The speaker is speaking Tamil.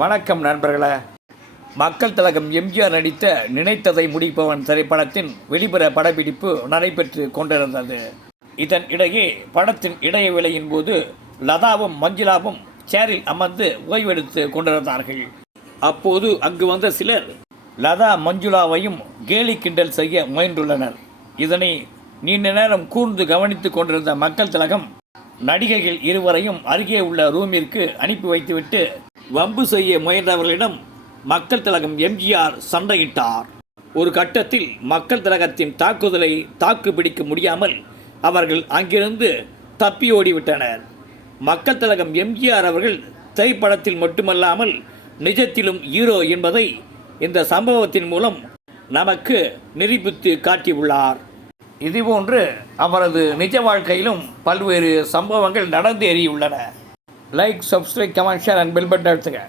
வணக்கம் நண்பர்களே. மக்கள் திலகம் எம்ஜிஆர் நடித்த நினைத்ததை முடிப்பவன் திரைப்படத்தின் வெளிப்புற படப்பிடிப்பு நடைபெற்று கொண்டிருந்தது. இதன் இடையே படத்தின் இடைவேளையின் போது லதாவும் மஞ்சுளாவும் சேரில் அமர்ந்து ஓய்வெடுத்து கொண்டிருந்தார்கள். அப்போது அங்கு வந்த சிலர் லதா மஞ்சுளாவையும் கேலி கிண்டல் செய்ய முயன்றுள்ளனர். இதனை நீண்ட நேரம் கூர்ந்து கவனித்து கொண்டிருந்த மக்கள் திலகம் நடிகைகள் இருவரையும் அருகே உள்ள ரூமிற்கு அனுப்பி வைத்துவிட்டு வம்பு செய்ய முயன்றவர்களிடம் மக்கள் திலகம் எம்ஜிஆர் சண்டையிட்டார். ஒரு கட்டத்தில் மக்கள் திலகத்தின் தாக்குதலை தாக்கு பிடிக்க முடியாமல் அவர்கள் அங்கிருந்து தப்பி ஓடிவிட்டனர். மக்கள் திலகம் எம்ஜிஆர் அவர்கள் திரைப்படத்தில் மட்டுமல்லாமல் நிஜத்திலும் ஹீரோ என்பதை இந்த சம்பவத்தின் மூலம் நமக்கு நிரூபித்து காட்டியுள்ளார். இதுபோன்று அவரது நிஜ வாழ்க்கையிலும் பல்வேறு சம்பவங்கள் நடந்தேறியுள்ளன. Like, subscribe, comment, share and bell button அழுத்துங்க.